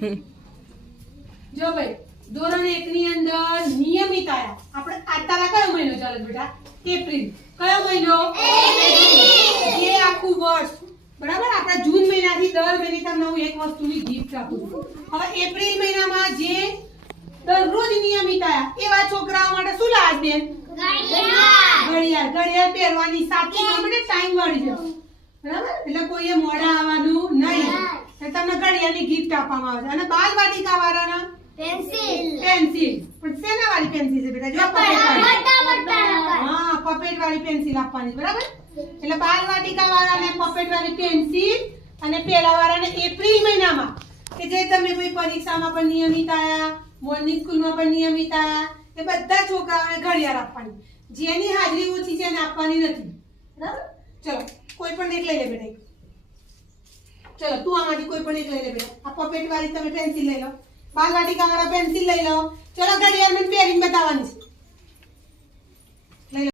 જો ભાઈ ધોરણ 1 ની અંદર નિયમિત આયા આપણે આતારા કયો મહિનો ચાલે બેટા એપ્રિલ કયો મહિનો એપ્રિલ એ આખું વર્ષ બરાબર આપણે જૂન મહિનાથી દર મહિને તમને હું એક વસ્તુની ગિફ્ટ આપું છું હવે એપ્રિલ મહિનામાં જે દરરોજ નિયમિત આયા એવા છોકરાઓ માટે શું લાજ બેન ઘડિયાળ પહેરવાની સાથે તમને ટાઈમ મળી જશે બરાબર એટલે કોઈએ મોડા આવવાનું નહીં તમને ઘડિયાળની ગિફ્ટ આપવામાં આવે છે અને બાલ વાટિકા વાળાના પેન્સિલ પણ શેના વાળી પેન્સિલ છે બેટા જો પપેટ વાળી પેન્સિલ આપવાની બરાબર એટલે બાલ વાટિકા વાળાને પપેટ વાળી પેન્સિલ અને પેલા વાળાને એપ્રિલ મહિનામાં કે જે તમે કોઈ પરીક્ષામાં પણ નિયમિત આયા મોર્નિંગ સ્કૂલમાં પણ નિયમિત આયા એ બધા છોકરાઓને ઘડિયાળ આપવાની જેની હાજરી ઓછી છે એને આપવાની નથી બરાબર ચલો કોઈ પણ એક લઈ લે બેટા ચલો તું આમાંથી કોઈ પણ એક લઈ લે બેટા આ પપેટ વાળી તમે પેન્સિલ લઈ લો બાલ વાટિકા વાળા પેન્સિલ લઈ લો ચલો ઘડિયાળ મને પહેરીને બતાવવાની છે